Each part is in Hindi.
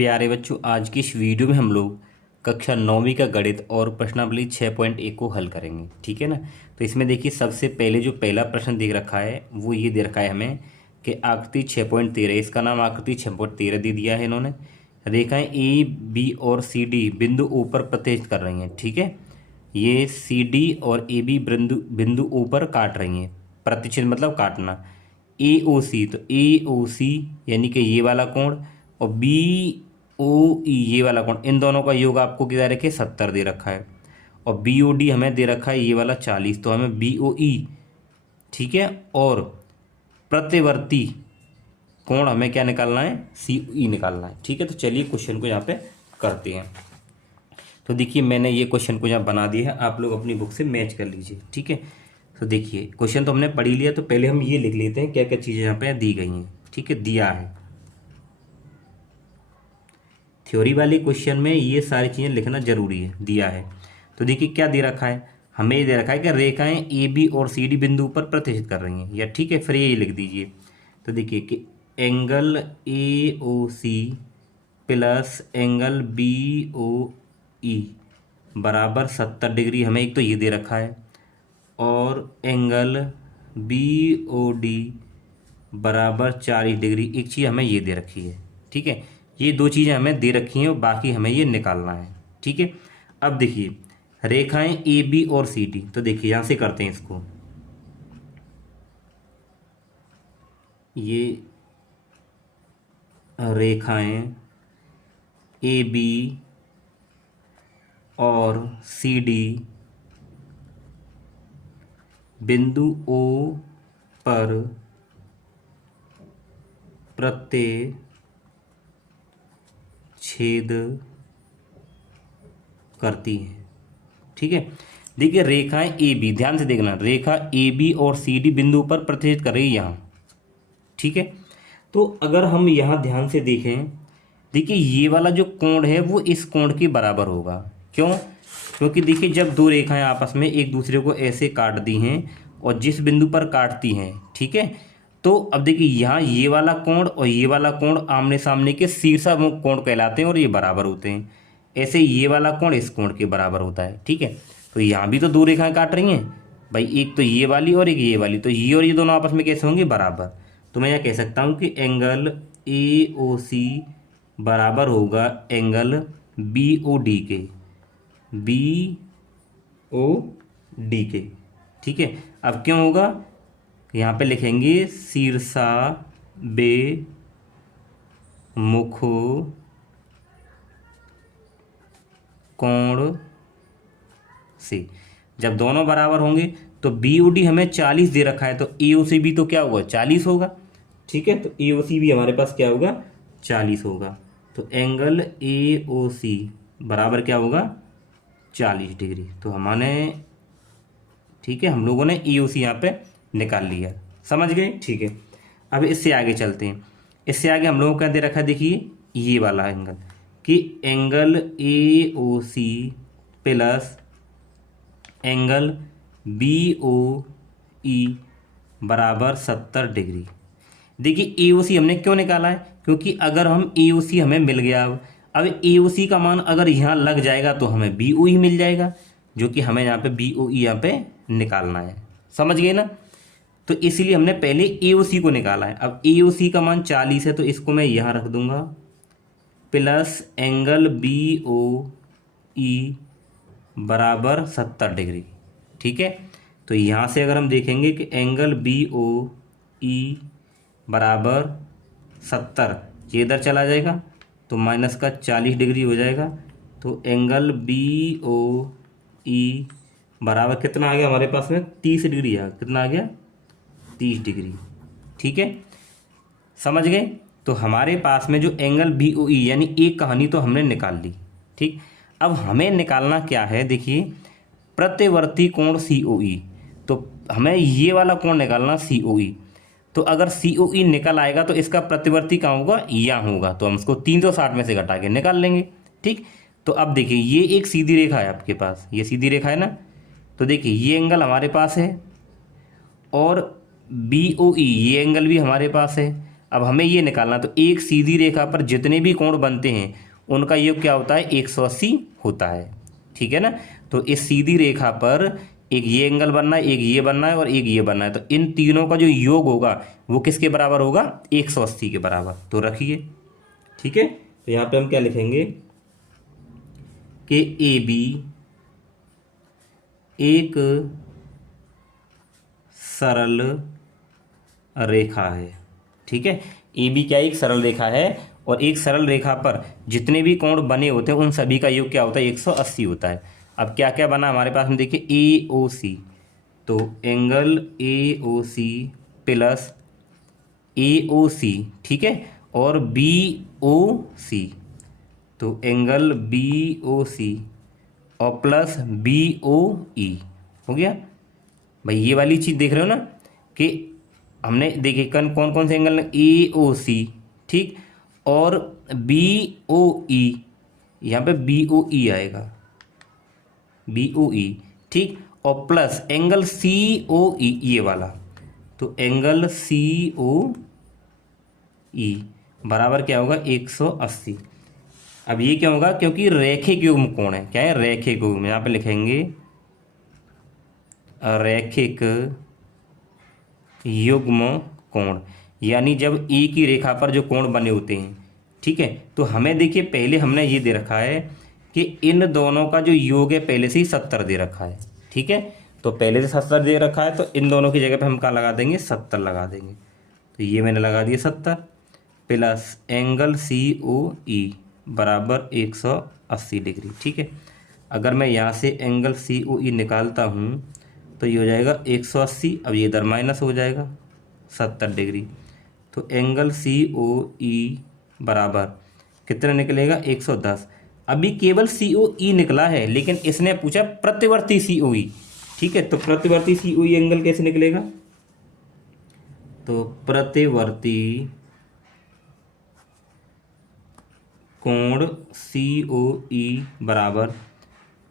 प्यारे बच्चों, आज की इस वीडियो में हम लोग कक्षा 9वीं का गणित और प्रश्नावली 6.1 को हल करेंगे। ठीक है ना। तो इसमें देखिए, सबसे पहले जो पहला प्रश्न दे रखा है वो ये दे रखा है हमें कि आकृति 6.13, इसका नाम आकृति 6.13 दे दिया है इन्होंने। रेखाएं ए बी और सी डी बिंदु ऊपर प्रतिच्छेद कर रही हैं। ठीक है, ये सी डी और ए बी बिंदु बिंदु ऊपर काट रही हैं। प्रतिच्छेद मतलब काटना। ए ओ सी, तो ए ओ सी यानी कि ये वाला कोण, और बी ओ ई ये वाला कोण, इन दोनों का योग आपको कितना रखे 70 दे रखा है। और बी ओ डी हमें दे रखा है ये वाला 40, तो हमें बी ओ ई, ठीक है, और प्रतिवर्ती कोण हमें क्या निकालना है, सी ई निकालना है। ठीक है, तो चलिए क्वेश्चन को यहाँ पे करते हैं। तो देखिए, मैंने ये क्वेश्चन को यहाँ बना दिया है, आप लोग अपनी बुक से मैच कर लीजिए। ठीक है, तो देखिए क्वेश्चन तो हमने पढ़ ही लिया, तो पहले हम ये लिख लेते हैं क्या क्या चीज़ें यहाँ पे दी गई हैं। ठीक है, दिया है थ्योरी वाले क्वेश्चन में ये सारी चीज़ें लिखना जरूरी है, दिया है। तो देखिए क्या दे रखा है, हमें ये दे रखा है कि रेखाएं ए बी और सी डी बिंदु पर प्रतिच्छेद कर रही हैं, या ठीक है, फिर ये लिख दीजिए। तो देखिए कि angle A O C plus angle B O E बराबर 70 डिग्री, हमें एक तो ये दे रखा है, और एंगल बी ओ डी बराबर 40 डिग्री, एक चीज़ हमें ये दे रखी है। ठीक है, ये दो चीज़ें हमें दे रखी हैं और बाकी हमें ये निकालना है। ठीक है, अब देखिए रेखाएं ए बी और सी डी, तो देखिए यहाँ से करते हैं इसको। ये रेखाएं ए बी और सी डी बिंदु ओ पर प्रतिच्छेद करती हैं। ठीक है, देखिए रेखाएं ए बी, ध्यान से देखना, रेखा ए बी और सी डी बिंदु पर प्रतिच्छेद कर रही है यहाँ। ठीक है, तो अगर हम यहाँ ध्यान से देखें, देखिए ये वाला जो कोण है वो इस कोण के बराबर होगा। क्यों? क्योंकि देखिए जब दो रेखाएं आपस में एक दूसरे को ऐसे काट दी हैं और जिस बिंदु पर काटती हैं, ठीक है, तो अब देखिए यहाँ ये वाला कोण और ये वाला कोण आमने सामने के शीर्षामुख कोण कहलाते हैं और ये बराबर होते हैं। ऐसे ये वाला कोण इस कोण के बराबर होता है। ठीक है, तो यहाँ भी तो दो रेखाएं काट रही हैं भाई, एक तो ये वाली और एक ये वाली, तो ये और ये दोनों आपस में कैसे होंगे, बराबर। तो मैं यह कह सकता हूँ कि एंगल ए ओ सी बराबर होगा एंगल बी ओ डी के, बी ओ डी के। ठीक है, अब क्यों होगा, यहाँ पे लिखेंगे शीर्षा बे मुखो कोण से। जब दोनों बराबर होंगे तो बी ओ डी हमें 40 दे रखा है, तो ए ओ सी भी तो क्या होगा, 40 होगा। ठीक है, तो ए ओ सी भी हमारे पास क्या होगा, 40 होगा। तो एंगल ए ओ सी बराबर क्या होगा, 40 डिग्री। तो हमने, ठीक है, हम लोगों ने ए ओ सी यहाँ पे निकाल लिया, समझ गए। ठीक है, अब इससे आगे चलते हैं। इससे आगे हम लोगों को क्या दे रखा है, देखिए ये वाला एंगल, कि angle A O C plus angle B O E बराबर 70 डिग्री। देखिए ए ओ सी हमने क्यों निकाला है, क्योंकि अगर हम ए ओ सी हमें मिल गया, अब ए ओ सी का मान अगर यहाँ लग जाएगा तो हमें बी ओ ई मिल जाएगा, जो कि हमें यहाँ पे बी ओ ई यहाँ पे निकालना है। समझ गए ना। तो इसलिए हमने पहले ए ओ सी को निकाला है। अब ए ओ सी का मान 40 है, तो इसको मैं यहाँ रख दूंगा, plus angle B O E बराबर 70 डिग्री। ठीक है, तो यहाँ से अगर हम देखेंगे कि एंगल बी ओ ई बराबर 70, ये इधर चला जाएगा तो माइनस का 40 डिग्री हो जाएगा। तो एंगल बी ओ ई बराबर कितना आ गया हमारे पास में, 30 डिग्री आ, कितना आ गया, 30 डिग्री। ठीक है, समझ गए। तो हमारे पास में जो एंगल बी ओ ई यानी एक कहानी तो हमने निकाल ली। ठीक, अब हमें निकालना क्या है, देखिए प्रतिवर्ती कोण सी ओ ई, तो हमें ये वाला कोण निकालना सी ओ ई। तो अगर सी ओ ई निकल आएगा तो इसका प्रतिवर्ती कहाँ होगा, यहाँ होगा, तो हम इसको 360 में से घटा के निकाल लेंगे। ठीक, तो अब देखिए ये एक सीधी रेखा है आपके पास, ये सीधी रेखा है ना, तो देखिए ये एंगल हमारे पास है और बी ओ ई ये एंगल भी हमारे पास है। अब हमें ये निकालना, तो एक सीधी रेखा पर जितने भी कोण बनते हैं उनका योग क्या होता है, 180 होता है। ठीक है ना। तो इस सीधी रेखा पर एक ये एंगल बनना है, एक ये बनना है और एक ये बनना है, तो इन तीनों का जो योग होगा वो किसके बराबर होगा, 180 के बराबर। तो रखिए, ठीक है। तो यहाँ पे हम क्या लिखेंगे कि ए बी एक सरल रेखा है। ठीक है, ए बी क्या एक सरल रेखा है, और एक सरल रेखा पर जितने भी कोण बने होते हैं उन सभी का योग क्या होता है, 180 होता है। अब क्या क्या बना हमारे पास में, देखिए ए ओ सी, तो angle A O C plus A O सी, ठीक है, और बी ओ सी, तो एंगल बी ओ सी और प्लस बी ओ ई हो गया। भाई ये वाली चीज़ देख रहे हो ना कि हमने देखिए कौन कौन से एंगल, ए ओ सी, ठीक, और बी ओ ई, यहाँ पे बी ओ ई आएगा, बी ओ ई, ठीक, और प्लस एंगल सी ओ ई, ये वाला, तो एंगल सी ओ ई बराबर क्या होगा, 180। अब ये क्या होगा, क्योंकि रैखिक युग्म कोण है, क्या है, रैखिक युग्म, यहाँ पे लिखेंगे रैखिक युग्म कोण, यानी जब एक ही रेखा पर जो कोण बने होते हैं, ठीक है। तो हमें देखिए पहले हमने ये दे रखा है कि इन दोनों का जो योग है पहले से ही 70 दे रखा है, ठीक है। तो पहले से 70 दे रखा है, तो इन दोनों की जगह पे हम क्या लगा देंगे, 70 लगा देंगे। तो ये मैंने लगा दिया 70 प्लस एंगल सी ओ ई बराबर 180 डिग्री, ठीक है। अगर मैं यहाँ से एंगल सी ओ ई निकालता हूँ तो ये हो जाएगा 180, अब ये इधर माइनस हो जाएगा 70 डिग्री, तो एंगल सी ओ ई बराबर कितना निकलेगा, 110। अभी केवल सी ओ ई निकला है, लेकिन इसने पूछा प्रतिवर्ती सी ओ ई, ठीक है। तो प्रतिवर्ती सी ओ ई एंगल कैसे निकलेगा, तो प्रतिवर्ती कोण सी ओ ई बराबर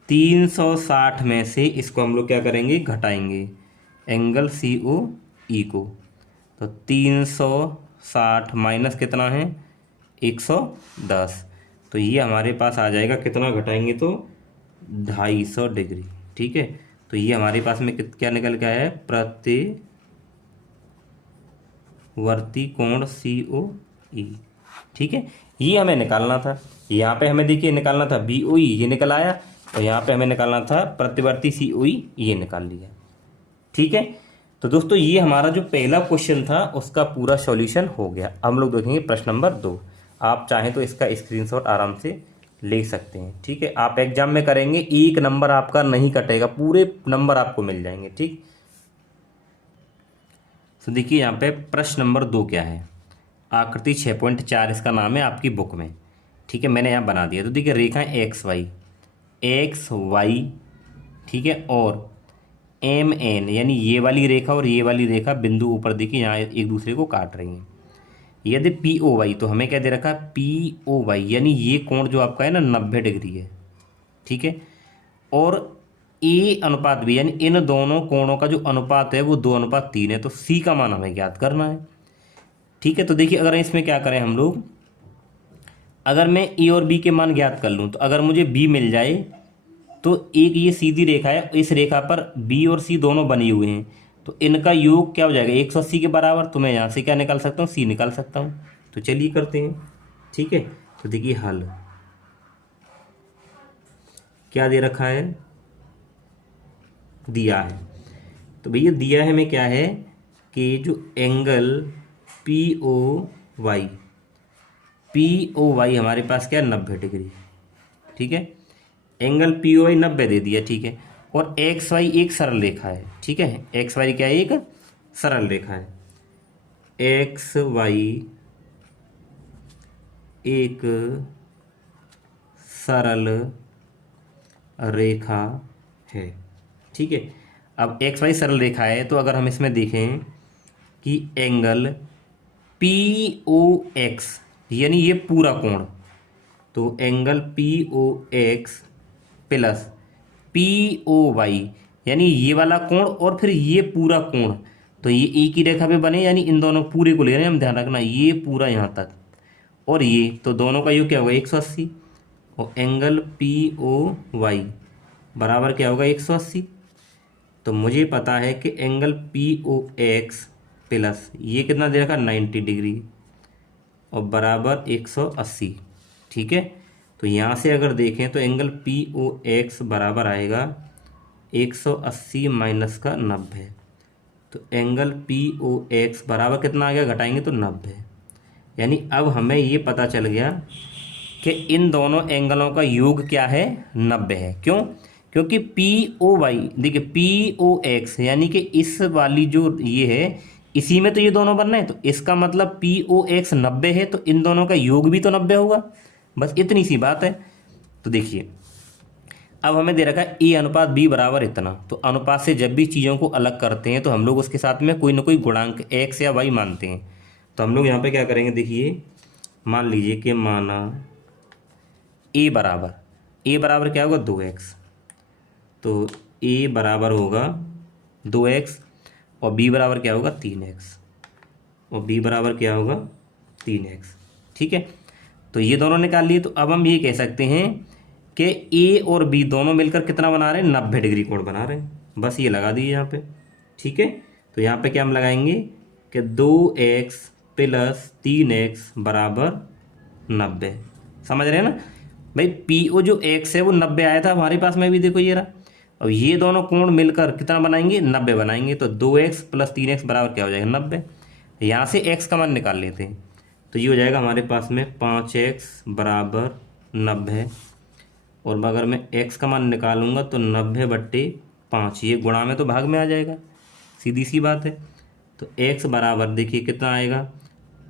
360 में से इसको हम लोग क्या करेंगे, घटाएंगे एंगल सी ओ ई को, तो 360 माइनस कितना है, 110, तो ये हमारे पास आ जाएगा कितना, घटाएंगे तो 250 डिग्री, ठीक है। तो ये हमारे पास में क्या निकल के आया है, प्रतिवर्ती कोण सी ओ ई, ठीक है। ये हमें निकालना था, यहाँ पे हमें देखिए निकालना था बी ओ ई, ये निकल आया, और यहाँ पे हमें निकालना था प्रतिवर्ती सी ओ ई, ये निकाल लिया, ठीक है। तो दोस्तों ये हमारा जो पहला क्वेश्चन था उसका पूरा सॉल्यूशन हो गया। अब हम लोग देखेंगे प्रश्न नंबर 2। आप चाहें तो इसका स्क्रीनशॉट आराम से ले सकते हैं, ठीक है। आप एग्जाम में करेंगे, एक नंबर आपका नहीं कटेगा, पूरे नंबर आपको मिल जाएंगे, ठीक। तो देखिए यहाँ पे प्रश्न नंबर 2 क्या है, आकृति 6.4 इसका नाम है आपकी बुक में, ठीक है। मैंने यहाँ बना दिया, तो देखिए रेखा एक्स वाई, ठीक है, और एम एन, यानी ये वाली रेखा और ये वाली रेखा बिंदु ऊपर देखिए यहाँ एक दूसरे को काट रही हैं। यदि पी ओ वाई, तो हमें क्या दे रखा है, पी ओ वाई, यानी ये कोण जो आपका है ना 90 डिग्री है, ठीक है। और ए अनुपात बी, यानी इन दोनों कोणों का जो अनुपात है वो 2:3 है, तो सी का मान हमें ज्ञात करना है, ठीक है। तो देखिए अगर इसमें क्या करें हम लोग, अगर मैं ए और बी के मान ज्ञात कर लूँ, तो अगर मुझे बी मिल जाए, तो एक ये सीधी रेखा है, इस रेखा पर बी और सी दोनों बने हुए हैं, तो इनका योग क्या हो जाएगा, 180 के बराबर। तो मैं यहाँ से क्या निकाल सकता हूँ, सी निकाल सकता हूँ। तो चलिए करते हैं, ठीक है। तो देखिए हल क्या दे रखा है, दिया है, तो भैया दिया है हमें क्या है कि जो एंगल पी ओ वाई हमारे पास क्या है, 90 डिग्री, ठीक है। एंगल पी ओ वाई 90 दे दिया, ठीक है। और एक्स वाई एक सरल रेखा है, ठीक है। एक्स वाई क्या है, एक सरल रेखा है, एक्स वाई एक सरल रेखा है, ठीक है। अब एक्स वाई सरल रेखा है, तो अगर हम इसमें देखें कि एंगल पी ओ एक्स, यानी ये पूरा कोण, तो angle P O X plus P O Y, यानी ये वाला कोण और फिर ये पूरा कोण, तो ये एक ही रेखा पे बने, यानी इन दोनों पूरे को ले रहे हैं हम, ध्यान रखना ये पूरा यहाँ तक और ये, तो दोनों का योग क्या होगा 180। और एंगल पी ओ वाई बराबर क्या होगा 180। तो मुझे पता है कि angle P O X plus ये कितना दे रखा 90 डिग्री और बराबर 180। ठीक है, तो यहाँ से अगर देखें तो एंगल पी ओ एक्स बराबर आएगा 180 माइनस का 90। तो एंगल पी ओ एक्स बराबर कितना आ गया, घटाएंगे तो 90। यानी अब हमें ये पता चल गया कि इन दोनों एंगलों का योग क्या है 90 है। क्यों? क्योंकि पी ओ वाई, देखिए पी ओ एक्स यानी कि इस वाली जो ये है इसी में तो ये दोनों बन रहे हैं, तो इसका मतलब पी ओ एक्स 90 है, तो इन दोनों का योग भी तो 90 होगा। बस इतनी सी बात है। तो देखिए अब हमें दे रखा है ए अनुपात बी बराबर इतना, तो अनुपात से जब भी चीज़ों को अलग करते हैं तो हम लोग उसके साथ में कोई ना कोई गुणांक एक्स या वाई मानते हैं। तो हम लोग यहाँ पे क्या करेंगे, देखिए मान लीजिए कि माना ए बराबर क्या होगा 2x, तो ए बराबर होगा 2x और बी बराबर क्या होगा 3x और बी बराबर क्या होगा 3x। ठीक है, तो ये दोनों निकाल लिए। तो अब हम ये कह सकते हैं कि ए और बी दोनों मिलकर कितना बना रहे हैं 90 डिग्री कोण बना रहे हैं। बस ये लगा दीजिए यहाँ पे। ठीक है, तो यहाँ पे क्या हम लगाएंगे कि 2x प्लस 3x बराबर 90। समझ रहे हैं ना भाई, पी ओ जो x है वो 90 आया था हमारे पास में भी, देखो ये रहा। अब ये दोनों कोण मिलकर कितना बनाएंगे 90 बनाएंगे, तो 2x प्लस 3x बराबर क्या हो जाएगा 90। यहाँ से x का मान निकाल लेते हैं, तो ये हो जाएगा हमारे पास में 5x बराबर 90। और अगर मैं x का मान निकालूंगा तो 90/5, ये गुणा में तो भाग में आ जाएगा, सीधी सी बात है। तो x बराबर देखिए कितना आएगा,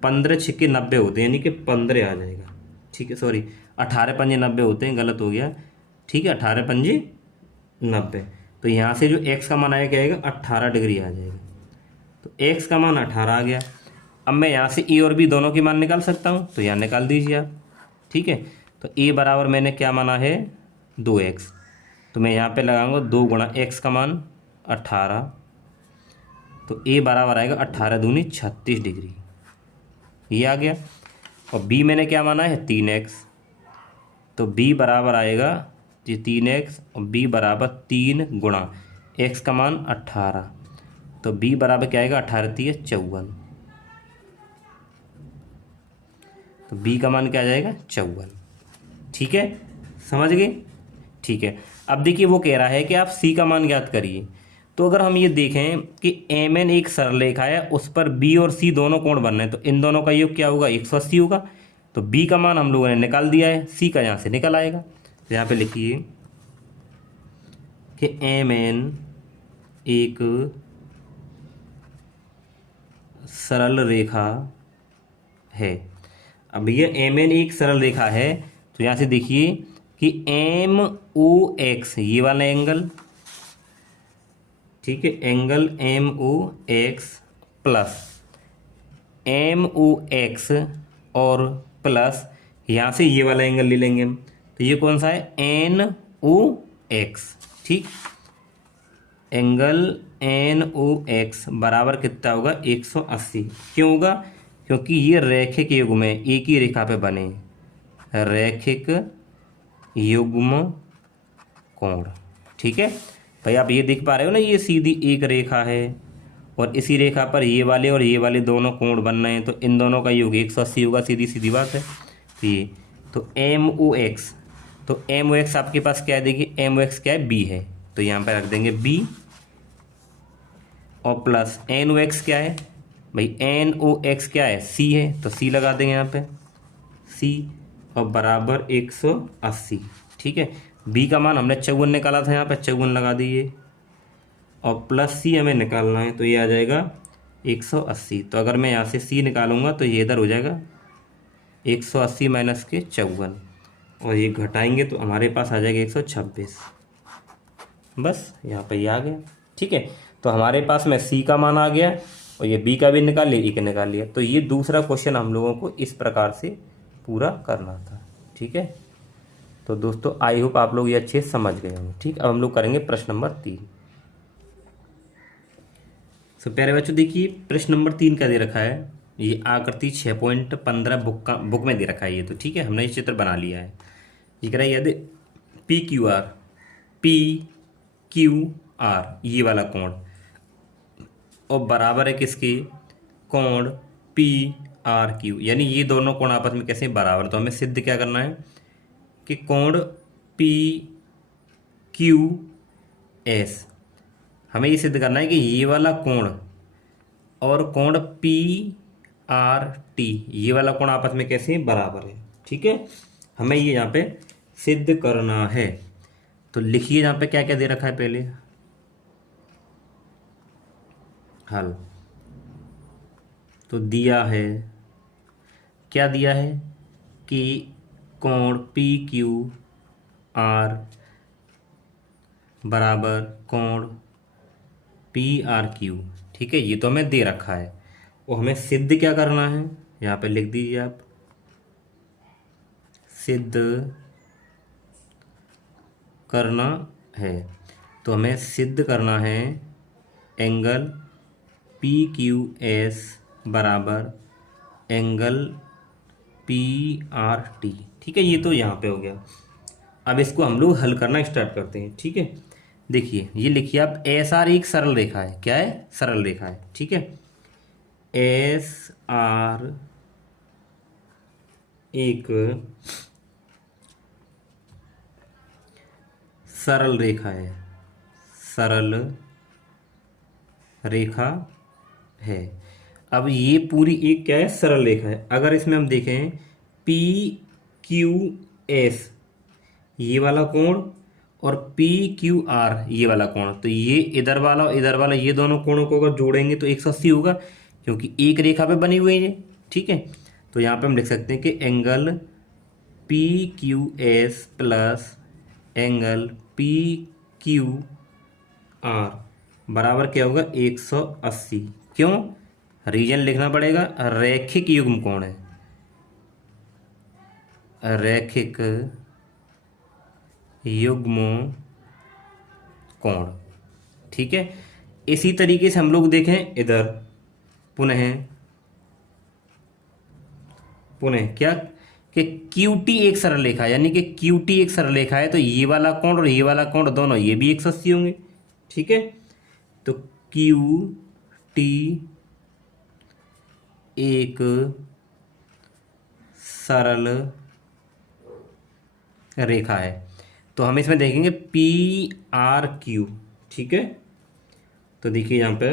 15 छिक्के 90 होते हैं, यानी कि 15 आ जाएगा। ठीक है, सॉरी 18 पंजे 90 होते हैं, गलत हो गया। ठीक है, 18 पंजे 90। तो यहाँ से जो x का मान आएगा क्या आएगा 18 डिग्री आ जाएगा। तो x का मान 18 आ गया। अब मैं यहाँ से ए और बी दोनों की मान निकाल सकता हूँ, तो यहाँ निकाल दीजिए आप। ठीक है, तो ए बराबर मैंने क्या माना है 2x, तो मैं यहाँ पे लगाऊंगा 2 गुणा x का मान 18, तो ए बराबर आएगा 18 दूनी 36 डिग्री, ये आ गया। और बी मैंने क्या माना है 3x, तो b बराबर आएगा ये 3x और b बराबर 3 गुणा x का मान 18, तो b बराबर क्या आएगा 18 3 54, तो b का मान क्या आ जाएगा 54। ठीक है, समझ गए। ठीक है, अब देखिए वो कह रहा है कि आप c का मान ज्ञात करिए। तो अगर हम ये देखें कि mn एक सरल रेखा है, उस पर b और c दोनों कोण बन रहे हैं, तो इन दोनों का योग क्या होगा 180 होगा। तो b का मान हम लोगों ने निकाल दिया है, c का यहाँ से निकल आएगा। तो यहाँ पे लिखिए कि mn एक सरल रेखा है। अब ये mn एक सरल रेखा है, तो यहाँ से देखिए कि MOX ये वाला एंगल, ठीक है, एंगल MOX प्लस MOX और प्लस यहाँ से ये वाला एंगल ले लेंगे हम, तो ये कौन सा है NOX। ठीक, एंगल NOX बराबर कितना होगा 180। क्यों होगा? क्योंकि ये रैखिक युग्म है, एक ही रेखा पे बने, रैखिक युग्म कोण। ठीक है भाई, आप ये देख पा रहे हो ना, ये सीधी एक रेखा है और इसी रेखा पर ये वाले और ये वाले दोनों कोण बन रहे हैं, तो इन दोनों का योग 180 होगा, सीधी सीधी बात है। तो ये तो MOX, तो MOX आपके पास क्या है, देखिए MOX क्या है B है, तो यहाँ पर रख देंगे B और प्लस NOX क्या है भाई, NOX क्या है C है, तो C लगा देंगे यहाँ पे C और बराबर 180। ठीक है, B का मान हमने 54 निकाला था, यहाँ पे 54 लगा दिए और प्लस C हमें निकालना है, तो ये आ जाएगा 180। तो अगर मैं यहाँ से C निकालूंगा तो ये इधर हो जाएगा 180 माइनस के 54 और ये घटाएंगे तो हमारे पास आ जाएगा 126। बस यहाँ पे ये आ गया। ठीक है, तो हमारे पास में C का मान आ गया और ये B का भी निकाल लिया, E का निकाल लिया। तो ये दूसरा क्वेश्चन हम लोगों को इस प्रकार से पूरा करना था। ठीक है, तो दोस्तों आई होप आप लोग ये अच्छे समझ गए होंगे। ठीक, अब हम लोग करेंगे प्रश्न नंबर 3। सो प्यारे बच्चों देखिए प्रश्न नंबर 3 का दे रखा है, ये आकृति 6.15 बुक में दे रखा है ये तो, ठीक है, हमने ये चित्र बना लिया है। ये कह रहा है यदि PQR ये वाला कोण और बराबर है किसके, कोण PRQ, यानी ये दोनों कोण आपस में कैसे बराबर, तो हमें सिद्ध क्या करना है कि कोण PQS, हमें ये सिद्ध करना है कि ये वाला कोण और कोण PRT ये वाला कोण आपस में कैसे बराबर है, ठीक है, हमें ये यहाँ पे सिद्ध करना है। तो लिखिए यहाँ पे क्या क्या दे रखा है, पहले हल तो दिया है, क्या दिया है कि कोण PQR बराबर कोण PRQ, ठीक है, ये तो हमें दे रखा है और हमें सिद्ध क्या करना है, यहाँ पे लिख दीजिए आप, सिद्ध करना है। तो हमें सिद्ध करना है एंगल PQS बराबर एंगल PRT, ठीक है, ये तो यहाँ पे हो गया। अब इसको हम लोग हल करना स्टार्ट करते हैं, ठीक है। देखिए ये लिखिए आप, SR एक सरल रेखा है, क्या है, सरल रेखा है, ठीक है, SR एक सरल रेखा है, सरल रेखा है। अब ये पूरी एक क्या है, सरल रेखा है। अगर इसमें हम देखें PQS ये वाला कोण और PQR ये वाला कोण, तो ये इधर वाला और इधर वाला ये दोनों कोणों को अगर जोड़ेंगे तो 180 होगा, क्योंकि एक रेखा पे बनी हुई है, ठीक है। तो यहाँ पे हम लिख सकते हैं कि angle PQS plus angle PQR बराबर क्या होगा, 180। क्यों, रीजन लिखना पड़ेगा, रैखिक युग्म कोण है, रैखिक युग्म कोण, ठीक है। इसी तरीके से हम लोग देखें इधर, पुनः क्या कि QT एक सरल रेखा है, यानी कि QT एक सरल रेखा है, तो ये वाला कोण और ये वाला कोण दोनों ये भी 180 होंगे, ठीक है। तो QT एक सरल रेखा है, तो हम इसमें देखेंगे PRQ, ठीक है। तो देखिए यहाँ पे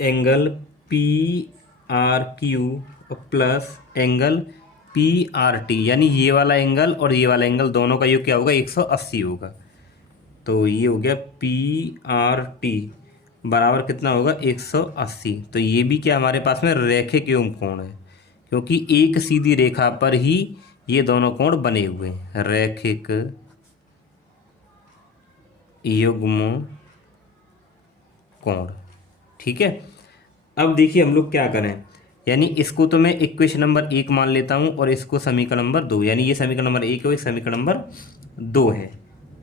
angle PRQ plus angle PRT, यानी ये वाला एंगल और ये वाला एंगल दोनों का योग क्या होगा, 180 होगा। तो ये हो गया PRT बराबर कितना होगा, 180। तो ये भी क्या हमारे पास में रैखिक युग्म कोण है, क्योंकि एक सीधी रेखा पर ही ये दोनों कोण बने हुए हैं, रैखिक युग्म कोण, ठीक है। अब देखिए हम लोग क्या करें, यानी इसको तो मैं इक्वेशन नंबर 1 मान लेता हूँ और इसको समीकरण नंबर 2, यानी ये समीकरण नंबर 1 है, समीकरण नंबर 2 है,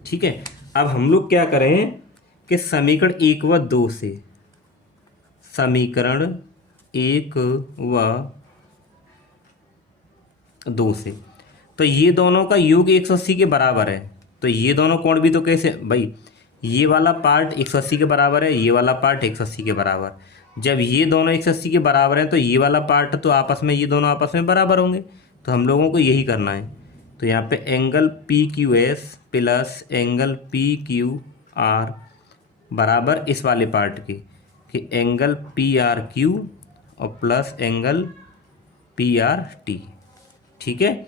ठीक है। अब हम लोग क्या करें कि समीकरण 1 व 2 से, समीकरण 1 व 2 से, तो ये दोनों का योग 180 के बराबर है, तो ये दोनों कोण भी तो कैसे भाई, ये वाला पार्ट 180 के बराबर है, ये वाला पार्ट 180 के बराबर, जब ये दोनों 180 के बराबर है तो ये वाला पार्ट तो आपस में, ये दोनों आपस में बराबर होंगे, तो हम लोगों को यही करना है। तो यहाँ पे angle PQS plus angle PQR बराबर इस वाले पार्ट के, कि एंगल PRQ और प्लस एंगल PRT, ठीक है।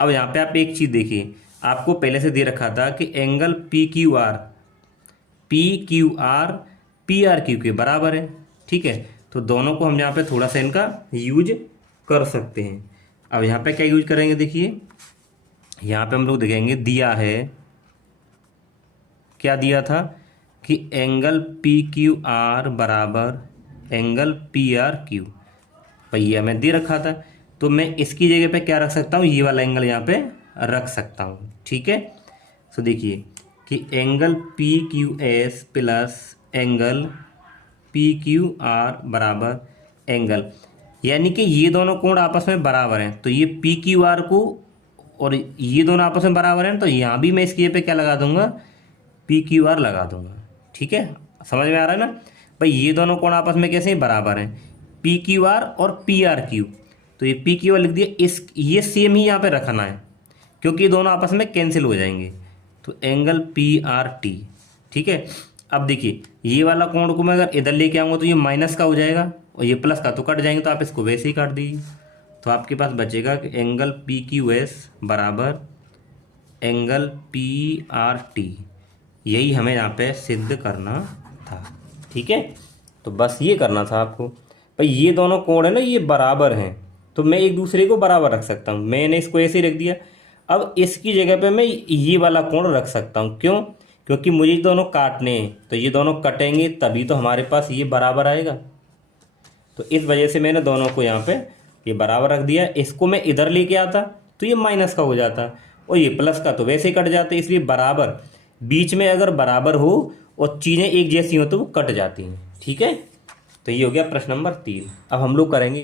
अब यहाँ पे आप एक चीज़ देखिए, आपको पहले से दे रखा था कि एंगल PQR PRQ के बराबर है, ठीक है। तो दोनों को हम यहाँ पे थोड़ा सा इनका यूज कर सकते हैं। अब यहाँ पे क्या यूज करेंगे, देखिए यहाँ पे हम लोग देखेंगे, दिया है, क्या दिया था कि एंगल PQR बराबर एंगल PRQ, भैया मैं दे रखा था, तो मैं इसकी जगह पे क्या रख सकता हूँ, ये वाला एंगल यहाँ पे रख सकता हूँ, ठीक है। तो देखिए कि angle PQS plus angle P Q R बराबर एंगल, यानी कि ये दोनों कोण आपस में बराबर हैं, तो ये पी क्यू आर को और ये दोनों आपस में बराबर हैं, तो यहाँ भी मैं इसके पे क्या लगा दूंगा, पी क्यू आर लगा दूंगा। ठीक है, समझ में आ रहा है ना भाई, ये दोनों कोण आपस में कैसे बराबर हैं, पी क्यू आर और पी आर क्यू, तो ये पी क्यू आर लिख दिया, इस ये सेम ही यहाँ पे रखना है क्योंकि ये दोनों आपस में कैंसिल हो जाएंगे, तो एंगल पी आर टी। ठीक है, अब देखिए ये वाला कोण को मैं अगर इधर लेके आऊँगा तो ये माइनस का हो जाएगा और ये प्लस का, तो कट जाएंगे, तो आप इसको वैसे ही काट दीजिए, तो आपके पास बचेगा कि एंगल पी क्यू एस बराबर एंगल पी आर टी। यही हमें यहाँ पे सिद्ध करना था। ठीक है, तो बस ये करना था आपको भाई, ये दोनों कोण है ना ये बराबर हैं, तो मैं एक दूसरे को बराबर रख सकता हूँ, मैंने इसको ऐसे ही रख दिया। अब इसकी जगह पे मैं ये वाला कोण रख सकता हूँ, क्यों, क्योंकि मुझे दोनों काटने हैं, तो ये दोनों कटेंगे तभी तो हमारे पास ये बराबर आएगा, तो इस वजह से मैंने दोनों को यहाँ पे ये बराबर रख दिया। इसको मैं इधर लेके आता तो ये माइनस का हो जाता और ये प्लस का, तो वैसे ही कट जाते, इसलिए बराबर बीच में अगर बराबर हो और चीज़ें एक जैसी हो तो वो कट जाती हैं। ठीक है, तो ये हो गया प्रश्न नंबर 3। अब हम लोग करेंगे